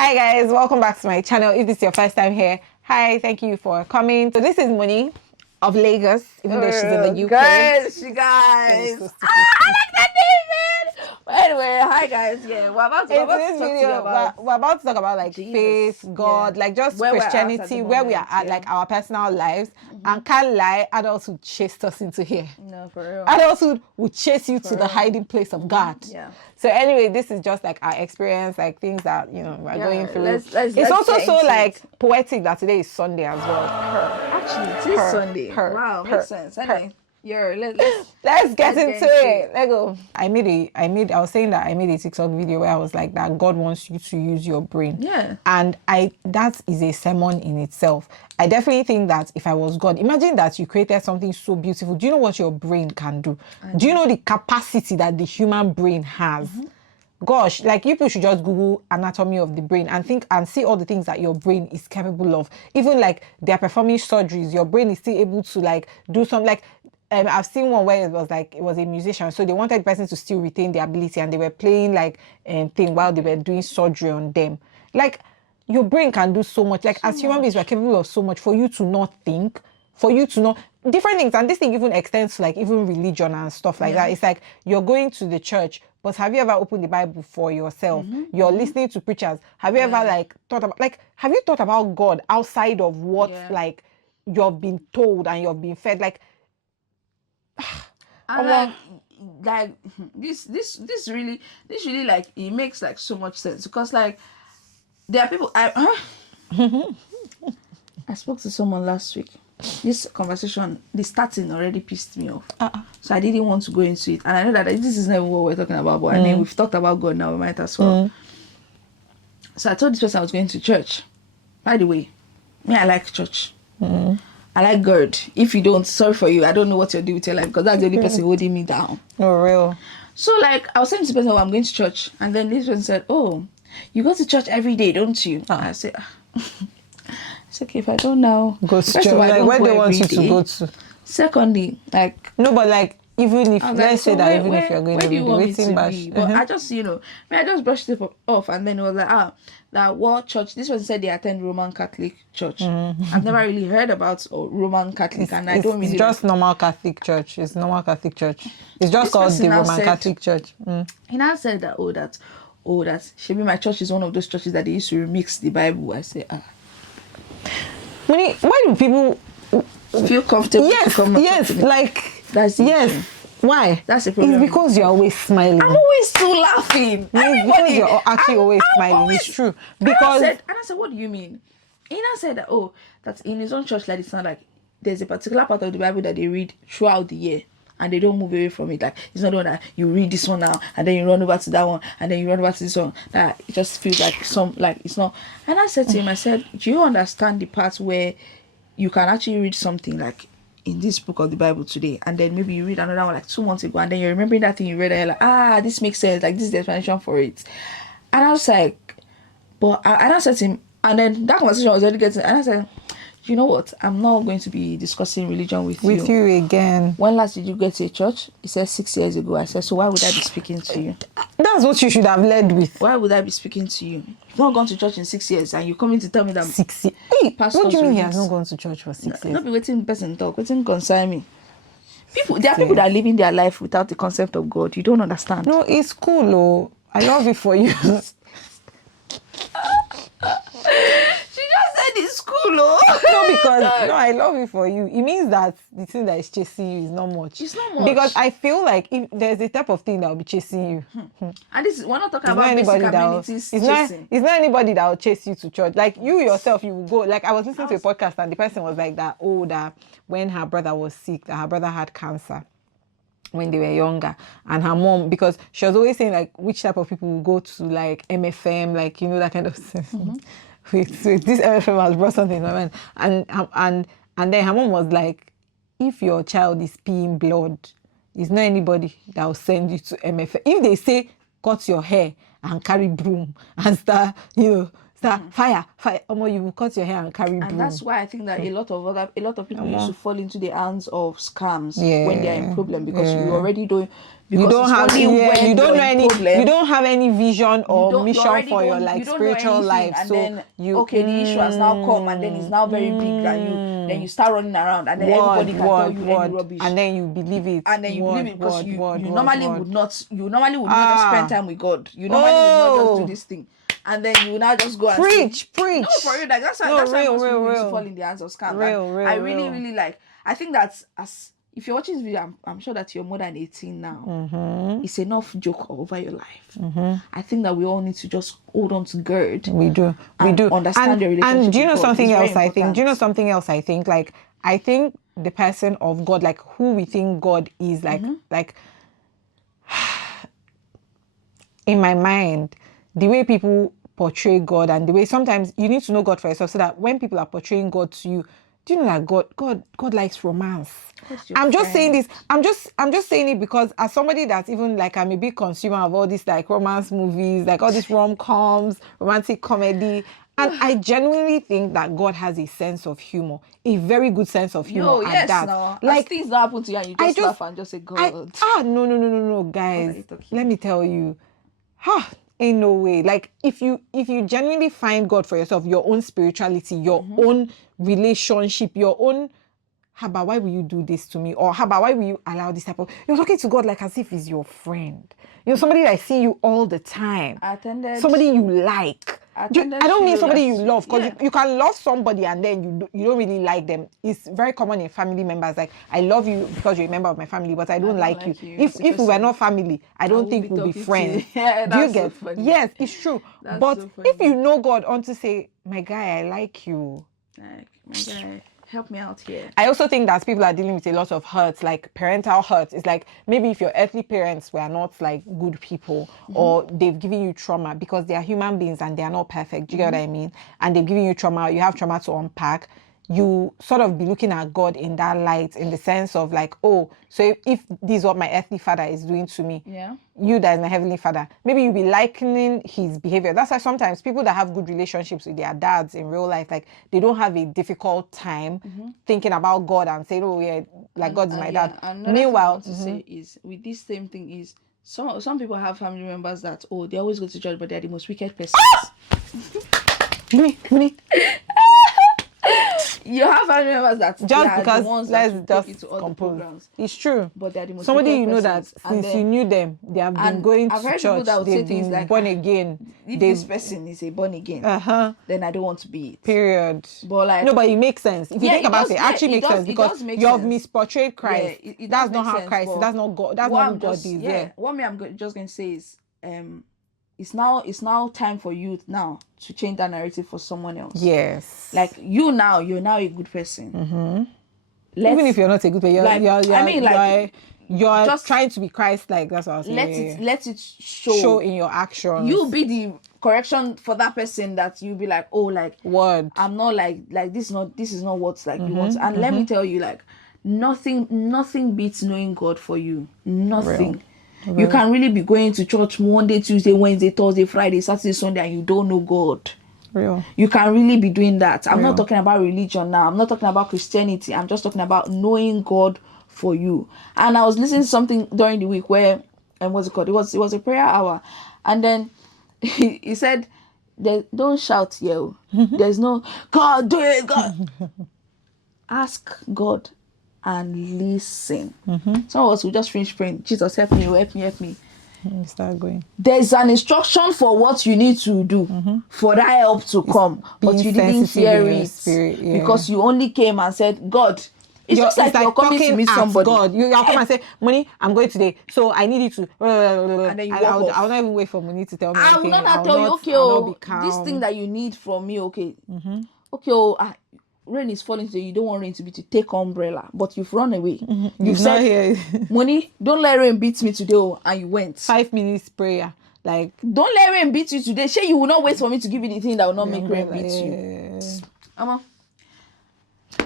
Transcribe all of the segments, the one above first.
Hi guys, welcome back to my channel. If this is your first time here, hi, thank you for coming. So this is Moni of Lagos, even though she's in the UK. Guys. I like that name, man. But anyway, hi guys. Yeah, we're about to In talk this to you video, about we're about to talk about like Jesus. faith, God, Yeah. like just Where we're at Christianity, the where we are moment, at, yeah. like our personal lives. And can't lie, adulthood chased us into here. No, for real. Adulthood will chase you to the real. hiding place of God. Yeah. So anyway, this is just like our experience, like things that we're going through. Let's also get so into like it. poetic that today is Sunday as well. Actually, it is Sunday. Wow, makes sense. Anyway, Let's get into it. Let's go. I was saying that I made a TikTok video where I was like that God wants you to use your brain. Yeah. And that is a sermon in itself. I definitely think that if I was God, imagine that you created something so beautiful. Do you know what your brain can do? Do you know the capacity that the human brain has? Gosh, like people should just Google anatomy of the brain and think and see all the things that your brain is capable of. Even like they're performing surgeries, your brain is still able to like do some like I've seen one where it was a musician, so they wanted the person to still retain their ability and they were playing like thing while they were doing surgery on them. Like your brain can do so much. Like as human beings, we're capable of so much. For you to not think, for you to not different things, and this thing even extends to like even religion and stuff like that. It's like you're going to the church, but have you ever opened the Bible for yourself? You're listening to preachers. Have you ever like thought about God outside of what like you've been told and you've been fed? Like and like this really like it makes like so much sense because like there are people I spoke to someone last week. This conversation, the starting already pissed me off. So I didn't want to go into it. And I know that this is not what we're talking about, but I mean we've talked about God now, we might as well. So I told this person I was going to church. By the way, I like church. I like God. If you don't, sorry for you. I don't know what you're doing with your life because that's the only person holding me down. Oh, real. So like I was saying to the person, I'm going to church. And then this person said, oh, you go to church every day, don't you? I said, it's okay if I don't now. Go to church. Like, where they want you to go to? Secondly, like... No, but like, even if, let's say that even if you're going to be waiting back. But I just, I just brushed it off and then it was like, that what church? This one said they attend Roman Catholic church. I've never really heard about Roman Catholic and I don't really... It's just normal Catholic church. It's normal Catholic church. It's just called the Roman Catholic church. He now said that, that maybe my church is one of those churches that they used to remix the Bible. I say, Why do people feel comfortable? Yes, like that's the issue. Why? That's the problem. It's because you're always smiling. I'm always still laughing. Because you're actually always smiling. It's true. Because and I said, what do you mean? He now said that that in his own church, like it's not like there's a particular part of the Bible that they read throughout the year. And they don't move away from it. Like it's not the one that you read this one now and then you run over to that one and then you run over to this one. That it just feels like it's not. And I said to him, I said, do you understand the part where you can actually read something like in this book of the Bible today, and then maybe you read another one like 2 months ago, and then you're remembering that thing you read, and you're like, this makes sense. Like this is the explanation for it. And I was like, but I said to him, and then that conversation was already getting, and I said, you know what? I'm not going to be discussing religion with you. With you again. When last did you get to a church? He said 6 years ago. I said, so why would I be speaking to you? That's what you should have led with. Why would I be speaking to you? You've not gone to church in 6 years and you're coming to tell me that 6 years. Hey, what do you mean he has not gone to church for 6 years? Not be waiting person talk, waiting concern me. There are people that are living their life without the concept of God. You don't understand. No, it's cool, oh. I love it for you. It's cool, oh. No, I love it for you. It means that the thing that is chasing you is not much. It's not much. Because I feel like if there's a type of thing that will be chasing you. And we're not talking about basic amenities chasing. It's not anybody that will chase you to church. Like you yourself, you will go. Like I was listening to a podcast and the person was like that, that when her brother was sick, that her brother had cancer when they were younger, and her mom, because she was always saying like which type of people will go to like MFM, like that kind of thing. With this MFM has brought something to my mind, and then her mom was like, if your child is peeing blood, it's not anybody that will send you to MFM. If they say cut your hair and carry broom and start start fire. You will cut your hair and carry broom. And that's why I think that a lot of people used to fall into the hands of scams when they are in problem, because you already don't. Because you don't have you don't know any problem, you don't have any vision or mission for your you don't spiritual know life. And so then you the issue has now come, and then it's now very big than you. Then you start running around, and then everybody can tell you any rubbish, and then you believe it. And then you believe it because you normally would not spend time with God. You normally would not just do this thing. And then you now just go and preach. No, for real, like that's why most people used to fall in the hands of scams. I really like. I think that if you're watching this video, I'm sure that you're more than 18 now. It's enough joke over your life. I think that we all need to just hold on to God. We do understand the relationship. And do you know something else? I think. Like, I think the person of God, like who we think God is, like in my mind, the way people portray God, and the way sometimes you need to know God for yourself, so that when people are portraying God to you, do you know that God likes romance? I'm just saying this. I'm just saying it because as somebody that's even like, I'm a big consumer of all these like romance movies, like all these rom-coms, romantic comedy. And I genuinely think that God has a sense of humor, a very good sense of humor at that. No. Like, as things that happen to you, and you just laugh and just say, God. No, guys. Let me tell you. Ain't no way. Like, if you genuinely find God for yourself, your own spirituality, your own relationship, your own, Haba, why will you do this to me? Or Haba, why will you allow this type of... You're talking to God like as if he's your friend. You know, somebody that I see you all the time. Somebody you like. I don't mean somebody you love, because you can love somebody and then you don't really like them. It's very common in family members. Like, I love you because you're a member of my family, but I don't like you. If we were not family, I don't think we'll be friends. Do you get? So yes, it's true. But so if you know God on to say, my guy, I like you. Like, my guy, help me out here. I also think that people are dealing with a lot of hurts, like parental hurts. It's like maybe if your earthly parents were not like good people, or they've given you trauma, because they are human beings and they are not perfect. Do you get what I mean? And they've given you trauma, you have trauma to unpack. You sort of be looking at God in that light, in the sense of like, oh, so if this is what my earthly father is doing to me, you that is my heavenly father, maybe you'll be likening his behavior. That's why sometimes people that have good relationships with their dads in real life, like they don't have a difficult time thinking about God and saying, oh yeah, like God is my dad. Meanwhile, thing I want to say is, with this same thing is, some people have family members that, oh, they always go to church, but they're the most wicked persons. You have family members that just because the ones let's that just to all compose. The programs. It's true. But they're the most somebody you know persons. that since you knew them, they have been going to church, they've been like, born again. If this person is a born again, then I don't want to be it. Period. But like, no, but it makes sense. If you think about it, actually makes sense, because you have misportrayed Christ. That's not how Christ is. That's not God. That's not who God is. Yeah. What I'm just going to say is, it's now time for you now to change that narrative for someone else. Yes. Like you're now a good person. Even if you're not a good person, you're just trying to be Christ-like. That's what I was saying. Let it show in your actions. You be the correction for that person, that you be like, oh, like, what? I'm not like this is not what's like you want. And let me tell you, like, nothing beats knowing God for you. Nothing. Real. You can really be going to church Monday, Tuesday, Wednesday, Thursday, Friday, Saturday, Sunday, and you don't know God. Real. You can really be doing that. I'm not talking about religion now. I'm not talking about Christianity. I'm just talking about knowing God for you. And I was listening to something during the week where, what's it called? It was a prayer hour, and then he said, "Don't shout, yell. There's no God, do it, God." Ask God and listen. Some of us will just finish praying, Jesus, help me, help me, help me. Start going. There's an instruction for what you need to do for that help to come, but you didn't hear it because you only came and said, God. It's just like you're coming to meet somebody. God. You'll come and say, Money, I'm going today, so I need you to. And then I'll not even wait for Money to tell me. I will not tell you, okay, this thing that you need from me, okay. Okay, rain is falling today. You don't want rain to beat you. Take umbrella, but you've run away. You've said, Money, don't let rain beat me today, and you went. 5 minutes prayer. Like, don't let rain beat you today. Sure, you will not wait for me to give you the thing that will not make rain beat you.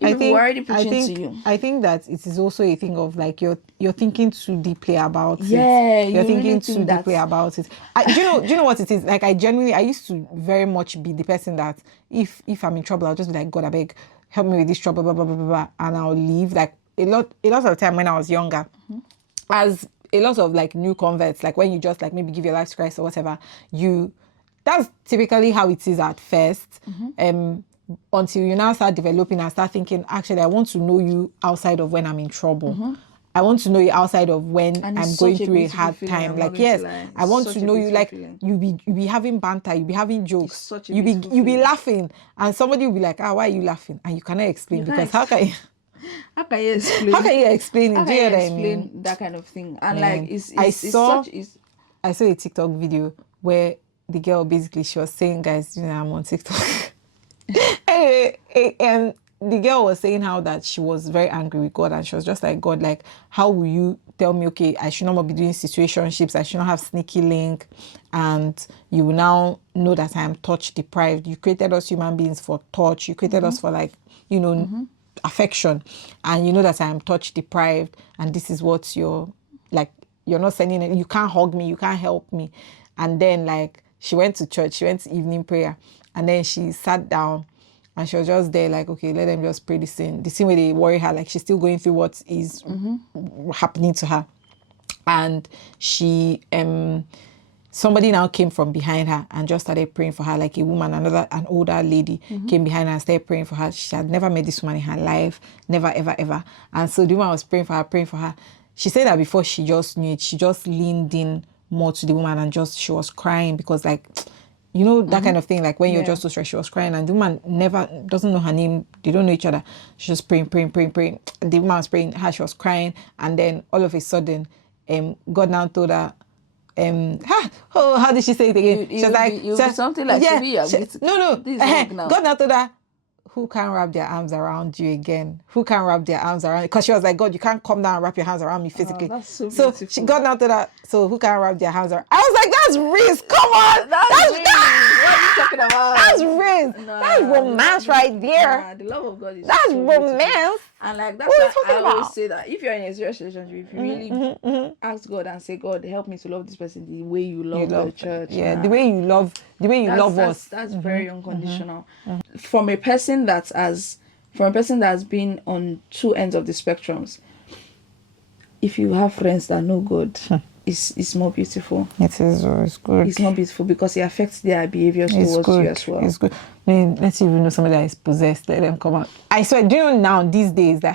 If people were already preaching to you. I think that it is also a thing of like you're thinking too deeply about it. Yeah, You're you thinking really too think deeply that. about it. Do you know what it is? Like I used to very much be the person that if I'm in trouble, I'll just be like, God, I beg, help me with this trouble, blah blah blah blah blah, and I'll leave. Like a lot of the time when I was younger, as a lot of like new converts, like when you just like maybe give your life to Christ or whatever, that's typically how it is at first. Until you now start developing and start thinking, actually, I want to know you outside of when I'm in trouble. I want to know you outside of when And I'm it's going such a through a beautiful hard feeling, time. I'm not Like, going to yes, lie. I want Such to a know you. beautiful Like, feeling. you be having banter, you be having jokes, such a you be beautiful feeling. laughing, and somebody will be like, why are you laughing? And you cannot explain You can't because how can you? How can you explain? How can you explain it? How Do you can know you what I mean? explain that kind of thing? And Man, like I it's saw such is a TikTok video where the girl basically she was saying, guys, you know, I'm on TikTok. Anyway, and the girl was saying how that she was very angry with God, and she was just like, God, like, how will you tell me, okay, I should not be doing situationships, I should not have sneaky link, and you will now know that I am touch deprived. You created us human beings for touch. You created us for like, you know, affection, and you know that I am touch deprived, and this is what you're like. You're not sending it. You can't hug me. You can't help me. And then like she went to church. She went to evening prayer, and then she sat down. And she was just there like, okay, let them just pray the scene where they worry her, like she's still going through what is happening to her. And she, somebody now came from behind her and just started praying for her, like a woman, an older lady came behind her and started praying for her. She had never met this woman in her life, never, ever, ever. And so the woman was praying for her. She said that before she just knew it, she just leaned in more to the woman and she was crying because like, you know, that kind of thing, like when you're just so stressed, she was crying, and the woman doesn't know her name, they don't know each other. She's just praying. The woman was praying, she was crying, and then all of a sudden, God now told her, how did she say it again? She was like, something like, no, this is now. God now told her, who can wrap their arms around you again? Who can wrap their arms around? Because she was like, God, you can't come down and wrap your hands around me physically. That's so so beautiful. she got down to that. So who can wrap their hands around? I was like, that's risk. Come on, that's Riz. What are you talking about? That's risk. That's romance right there. The love of God is That's so beautiful. romance. And like that's What are you why I talking always about? say that if you're in a serious relationship, if you really ask God and say, God, help me to love this person the way you love the church. Yeah, the way you love us. That's very unconditional. From a person that's been on two ends of the spectrums, if you have friends that know God, it's more beautiful. It is. It's good. It's more beautiful because it affects their behaviors towards you as well. It's good. I mean, let's even know somebody that is possessed. Let them come out. I swear, do you know now these days that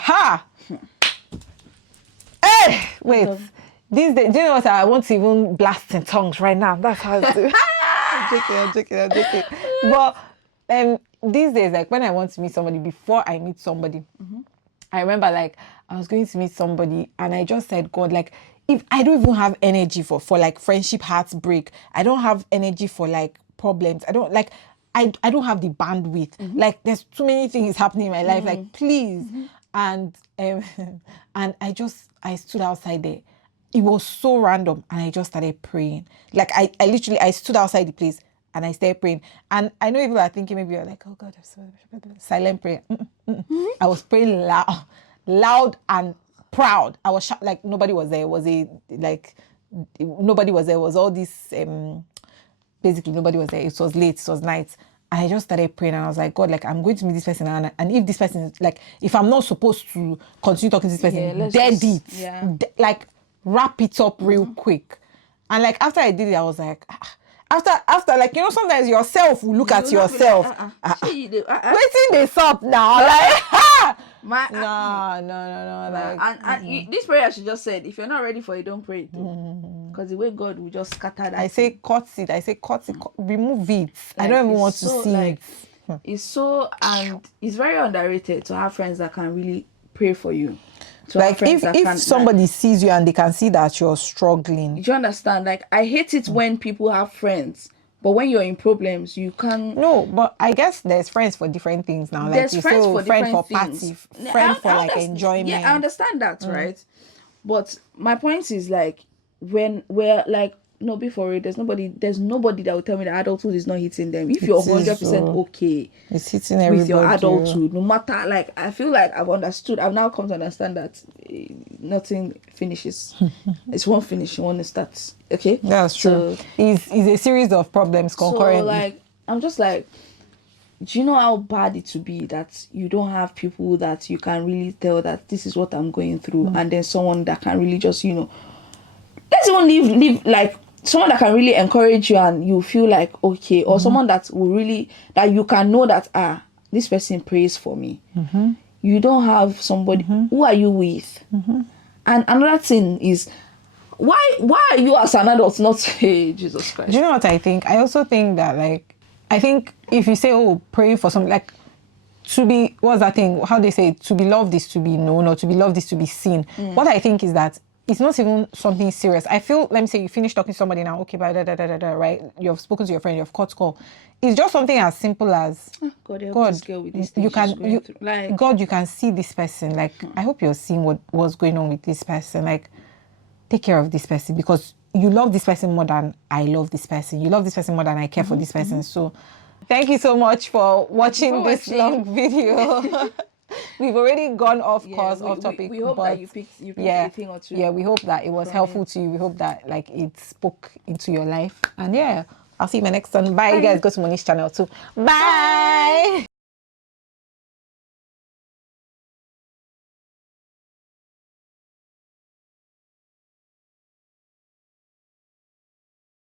hey, wait. These days, do you know what I want to even blast in tongues right now? That's how I do. I'm joking. But these days, like when I want to meet somebody, before I meet somebody, I remember like I was going to meet somebody and I just said, God, like if I don't even have energy for like friendship heartbreak, I don't have energy for like problems. I don't have the bandwidth. Like there's too many things happening in my life. Like please. And and I stood outside there. It was so random and I just started praying. Like I literally stood outside the place and I started praying. And I know people are thinking maybe you're like, oh God, I'm so silent prayer. I was praying loud and proud. I was like nobody was there. It was nobody was there. It was all this basically nobody was there. It was late, it was night. And I just started praying and I was like, God, like I'm going to meet this person and if this person like if I'm not supposed to continue talking to this person, like wrap it up real quick. And like after I did it, I was like after like you know sometimes yourself will look at yourself. Waiting this up now, like no. Like, and this prayer she just said, if you're not ready for it, don't pray it. Because the way God will just scatter that. I say cut it, remove it. Like, I don't even want to see it. It's so, and it's very underrated to have friends that can really pray for you. Like if somebody sees you and they can see that you're struggling. Do you understand? Like I hate it when people have friends, but when you're in problems, you can't. No, but I guess there's friends for different things now. There's like friends for friend different for things. party, friend for like enjoyment. Yeah, I understand that, right? But my point is like when we're like no, before it, there's nobody that will tell me that adulthood is not hitting them. If you're It is, 100% okay it's hitting everybody. with your adulthood, no matter, like, I feel like I've now come to understand that nothing finishes. It's one finish, one starts. Okay, That's true. It's a series of problems concurrently. So, like, I'm just like, do you know how bad it would be that you don't have people that you can really tell that this is what I'm going through, and then someone that can really just, let's even live like someone that can really encourage you and you feel like okay, or someone that will really, that you can know that this person prays for me. You don't have somebody. Who are you with? And another thing is, why are you as an adult not hey, Jesus Christ? Do you know what I think? I also think that, like, I think if you say, oh, pray for something, like, to be, what's that thing? How they say, to be loved is to be known, or to be loved is to be seen. What I think is that it's not even something serious. I feel, let me say, you finish talking to somebody now, okay, bye, right? You've spoken to your friend, you've cut call. It's just something as simple as, God, help this girl with this thing you can, she's going through. Like, God, you can see this person. Like, I hope you're seeing what's going on with this person. Like, take care of this person, because you love this person more than I love this person. You love this person more than I care for this person. So thank you so much for watching this long video. We've already gone off course, off topic. We hope that you picked a thing or two. Yeah, we hope that it was helpful to you. We hope that, like, it spoke into your life. And yeah, I'll see you in my next one. Bye. You guys go to Moni's channel too. Bye.